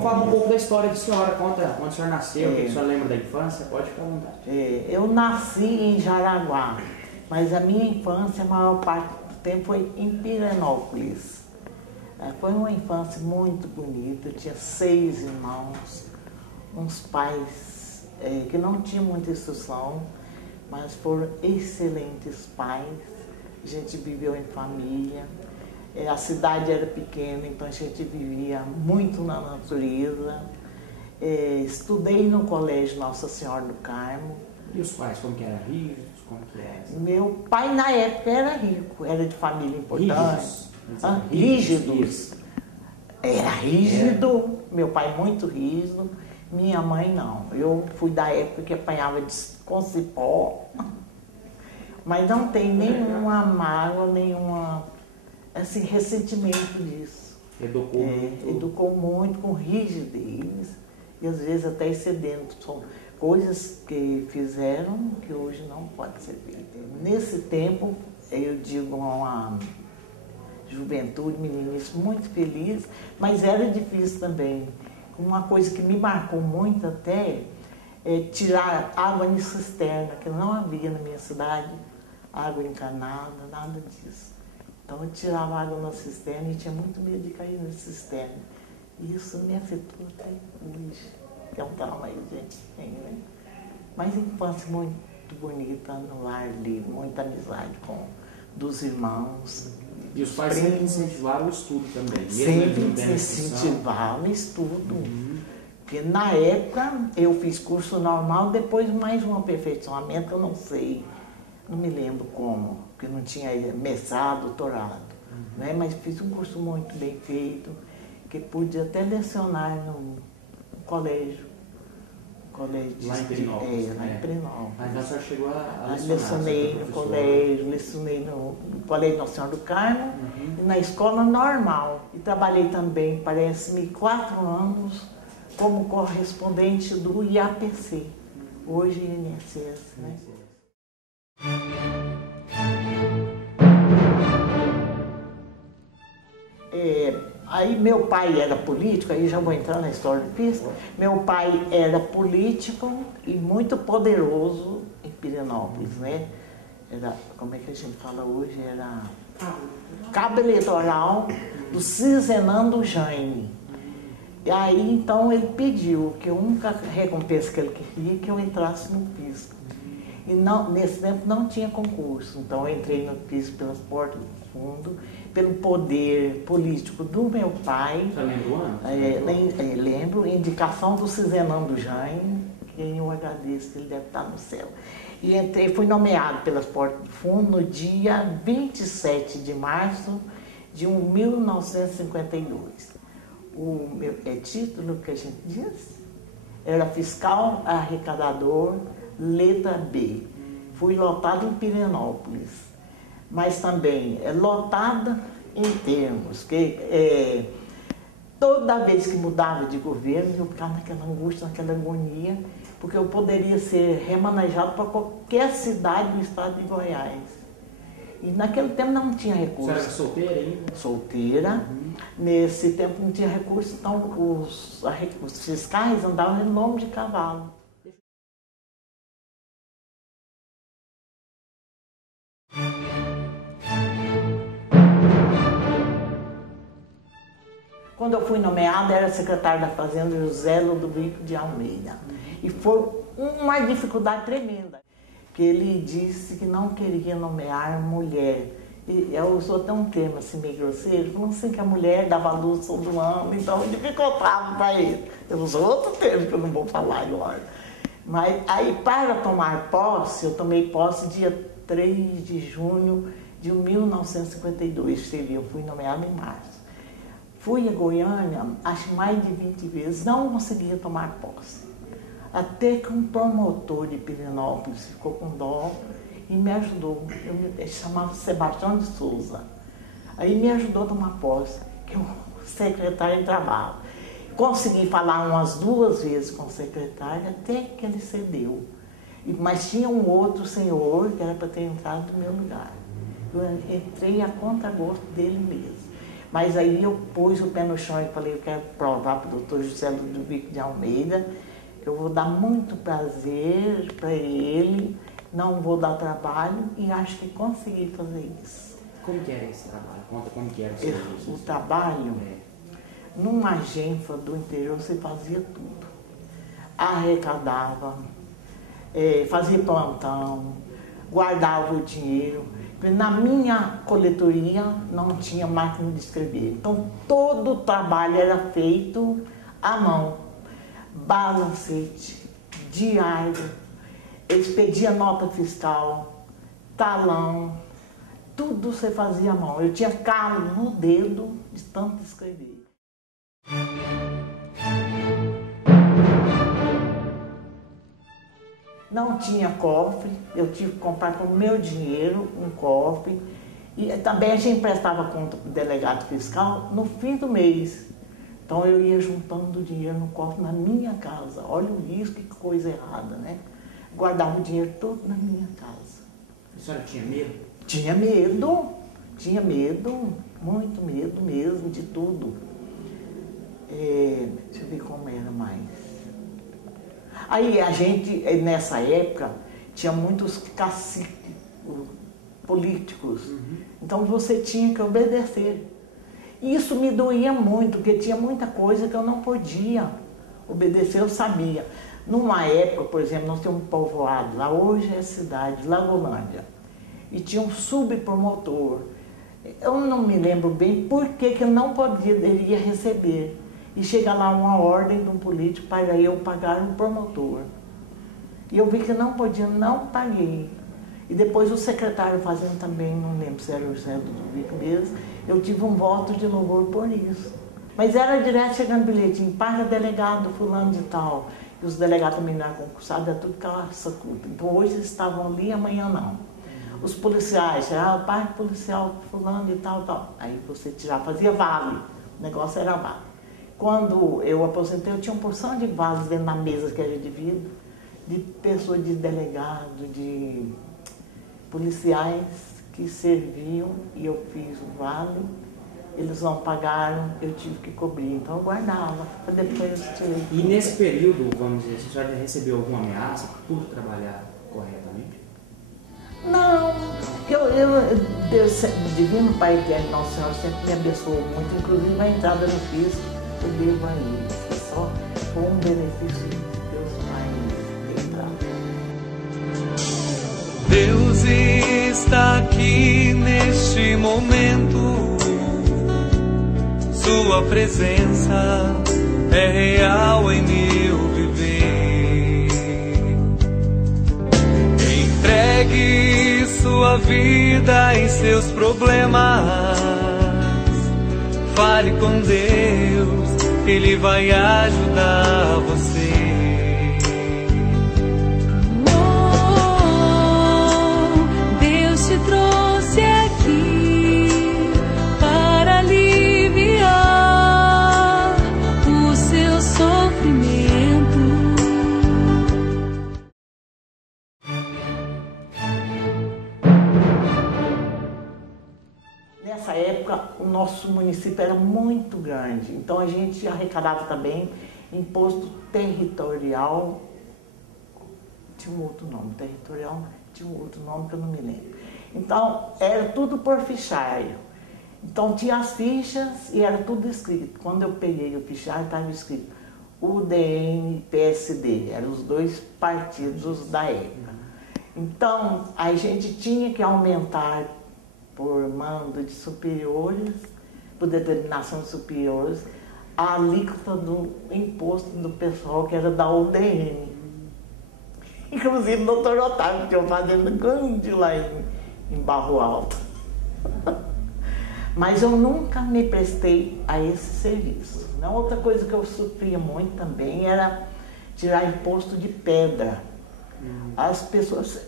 Vamos falar um pouco da história da senhora. Conta quando a senhora nasceu, o que a senhora lembra da infância, pode ficar à vontade. Eu nasci em Jaraguá, mas a minha infância, a maior parte do tempo, foi em Pirenópolis. Foi uma infância muito bonita, eu tinha 6 irmãos, uns pais que não tinham muita instrução, mas foram excelentes pais. A gente viveu em família, a cidade era pequena, então a gente vivia muito na natureza. Estudei no colégio Nossa Senhora do Carmo. E os pais, como que eram rígidos? Como que era? Meu pai na época era rico, era de família importante. Rígidos. Era rígido, meu pai muito rígido, minha mãe não. Eu fui da época que apanhava com cipó, mas não tem nenhuma mágoa, nenhuma assim, ressentimento disso. Educou muito. Educou muito, com rigidez, e às vezes até excedendo. São coisas que fizeram que hoje não pode ser feita. Nesse tempo, eu digo uma juventude, meninice muito feliz, mas era difícil também. Uma coisa que me marcou muito até é tirar água em cisterna, que não havia na minha cidade, água encanada, nada disso. Então eu tirava água na cisterna e tinha muito medo de cair na cisterna. E isso me afetou até hoje, que é um trauma aí, gente. Né? Mas infância muito bonita no lar livre, muita amizade dos irmãos. E os pais sempre incentivaram o estudo também? Sempre incentivavam o estudo. Porque na época eu fiz curso normal, depois mais um aperfeiçoamento, eu não sei, não me lembro como, porque não tinha mestrado, doutorado. Né? Mas fiz um curso muito bem feito, que pude até lecionar no colégio. Lá em Pirenópolis. Lá em Pirenópolis. Mas a senhora chegou a lecionar? Lecionei no colégio, lecionei no Colégio Nossa Senhora do Carmo, e na escola normal. E trabalhei também, parece-me, 4 anos como correspondente do IAPC, hoje INSS. Né? Aí meu pai era político, aí já vou entrar na história do PIS. Meu pai era político e muito poderoso em Pirenópolis, né? Era, como é que a gente fala hoje? Era cabo eleitoral do Cizenando Jaime. E aí então ele pediu que a única recompensa que ele queria que eu entrasse no PIS. E não, nesse tempo não tinha concurso, então eu entrei no PIS pelas portas do fundo, pelo poder político do meu pai. Você lembra o ano? Lembro, indicação do Cizenando Jaime, quem eu agradeço, ele deve estar no céu. E fui nomeado pelas portas do fundo no dia 27 de março de 1952. O meu título que a gente diz era fiscal arrecadador, letra B. Fui lotado em Pirenópolis, mas também lotada em termos que toda vez que mudava de governo eu ficava naquela angústia, naquela agonia, porque eu poderia ser remanejado para qualquer cidade do estado de Goiás. E naquele tempo não tinha recurso. Você era solteira ainda? Solteira. Nesse tempo não tinha recurso, então os fiscais andavam em lombo de cavalo. Quando eu fui nomeada, era secretário da Fazenda José Ludovico de Almeida. E foi uma dificuldade tremenda, que ele disse que não queria nomear mulher. E eu usou até um termo assim meio grosseiro, falando assim que a mulher dava luz todo ano, então dificultava para ele. Eu usou outro termo que eu não vou falar agora. Mas aí, para tomar posse, eu tomei posse dia 3 de junho de 1952, eu fui nomeada em março. Fui a Goiânia, acho mais de 20 vezes, não conseguia tomar posse. Até que um promotor de Pirenópolis ficou com dó e me ajudou. Ele chamava Sebastião de Souza. Aí me ajudou a tomar posse, que o secretário entrava. Consegui falar umas 2 vezes com o secretário, até que ele cedeu. Mas tinha um outro senhor que era para ter entrado no meu lugar. Eu entrei a contragosto dele mesmo. Mas aí eu pus o pé no chão e falei, eu quero provar para o doutor José Ludovico de Almeida, eu vou dar muito prazer para ele, não vou dar trabalho e acho que consegui fazer isso. Como que era esse trabalho? Conta como que era o serviço. O trabalho, numa agência do interior você fazia tudo. Arrecadava, fazia plantão, guardava o dinheiro. Na minha coletoria não tinha máquina de escrever, então todo o trabalho era feito à mão. Balancete, diário, expedia nota fiscal, talão, tudo você fazia à mão. Eu tinha calo no dedo de tanto escrever. Não tinha cofre, eu tive que comprar com o meu dinheiro um cofre. E também a gente emprestava conta para o delegado fiscal no fim do mês. Então eu ia juntando dinheiro no cofre na minha casa. Olha o risco, que coisa errada, né? Guardava o dinheiro todo na minha casa. A senhora tinha medo? Tinha medo, muito medo mesmo de tudo. Deixa eu ver como era mais. Aí a gente, nessa época, tinha muitos caciques políticos. Então você tinha que obedecer. Isso me doía muito, porque tinha muita coisa que eu não podia obedecer, eu sabia. Numa época, por exemplo, nós tínhamos um povoado, lá hoje é cidade, Lagolândia, e tinha um subpromotor. Eu não me lembro bem por que eu não poderia receber. E chega lá uma ordem de um político para eu pagar um promotor. E eu vi que não podia, não paguei. E depois o secretário fazendo também, não lembro se era o José Ludovico mesmo, eu tive um voto de louvor por isso. Mas era direto chegando bilhetinho, paga delegado fulano de tal. E os delegados também não eram concursados, era tudo caça curta. Então hoje eles estavam ali, amanhã não. Os policiais, paga policial fulano de tal, tal. Aí você já fazia vale, o negócio era vale. Quando eu aposentei, eu tinha uma porção de vasos dentro da mesa que era de vidro, de pessoas, de delegados, de policiais que serviam, e eu fiz o vale, eles não pagaram, eu tive que cobrir, então eu guardava, depois eu tirei. E nesse período, vamos dizer, a senhora recebeu alguma ameaça por trabalhar corretamente? Não, Deus, Divino Pai Eterno, Nosso Senhor sempre me abençoou muito, inclusive a entrada no fisco, eu devo a Ele, só foi um benefício de Deus Pai entrar. Deus está aqui neste momento, Sua presença é real em meu viver. Entregue sua vida e seus problemas, fale com Deus, Ele vai ajudar você. Te trouxe aqui para aliviar o seu sofrimento. Nessa época, o nosso município era muito grande, então a gente arrecadava também imposto territorial, tinha um outro nome, territorial, tinha um outro nome que eu não me lembro. Então, era tudo por fichário. Então, tinha as fichas e era tudo escrito. Quando eu peguei o fichário, estava escrito UDN, PSD, eram os dois partidos da época. Então, a gente tinha que aumentar por mando de superiores, por determinação de superiores, a alíquota do imposto do pessoal que era da UDN. Inclusive o doutor Otávio, que tinha uma fazenda grande lá em Barro Alto. Mas eu nunca me prestei a esse serviço. Outra coisa que eu sofria muito também era tirar imposto de pedra. As pessoas,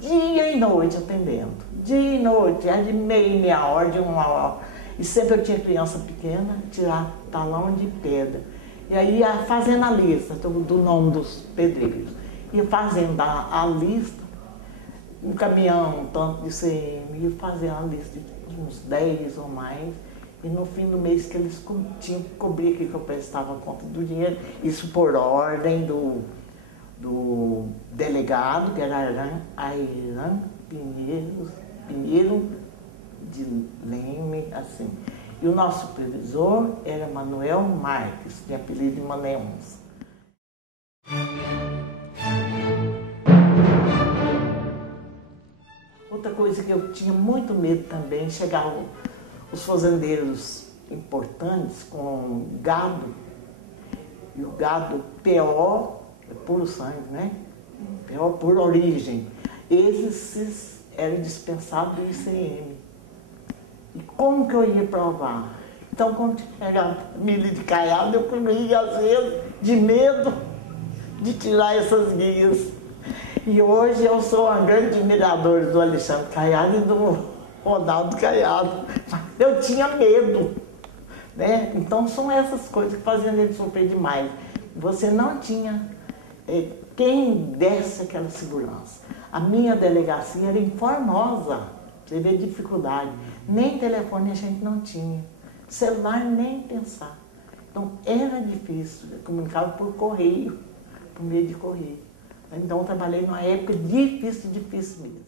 dia e noite atendendo, dia e noite, era de meia hora, de uma hora. E sempre eu tinha criança pequena, tirar talão de pedra. E aí ia fazendo a lista do nome dos pedreiros. Ia fazendo a lista, um caminhão, um tanto de CM, ia fazendo a lista de uns 10 ou mais, e no fim do mês que eles tinham que cobrir que eu prestava conta do dinheiro, isso por ordem do delegado, que era Airan Pinheiro de Leme, assim. E o nosso supervisor era Manuel Marques, de apelido de Mané Onça. Outra coisa que eu tinha muito medo também, chegavam os fazendeiros importantes com gado, e o gado PO, é puro sangue, né? PO por origem. Esses eram dispensados do ICM. E como que eu ia provar? Então, quando chegava milho de caiado, eu corria às vezes de medo de tirar essas guias. E hoje eu sou uma grande admiradora do Alexandre Caiado e do Ronaldo Caiado. Eu tinha medo, né? Então são essas coisas que faziam ele sofrer demais. Você não tinha quem desse aquela segurança. A minha delegacia era em Formosa, você vê a dificuldade. Nem telefone a gente não tinha, celular nem pensar. Então era difícil, eu comunicava por correio, por meio de correio. Então eu trabalhei numa época difícil mesmo.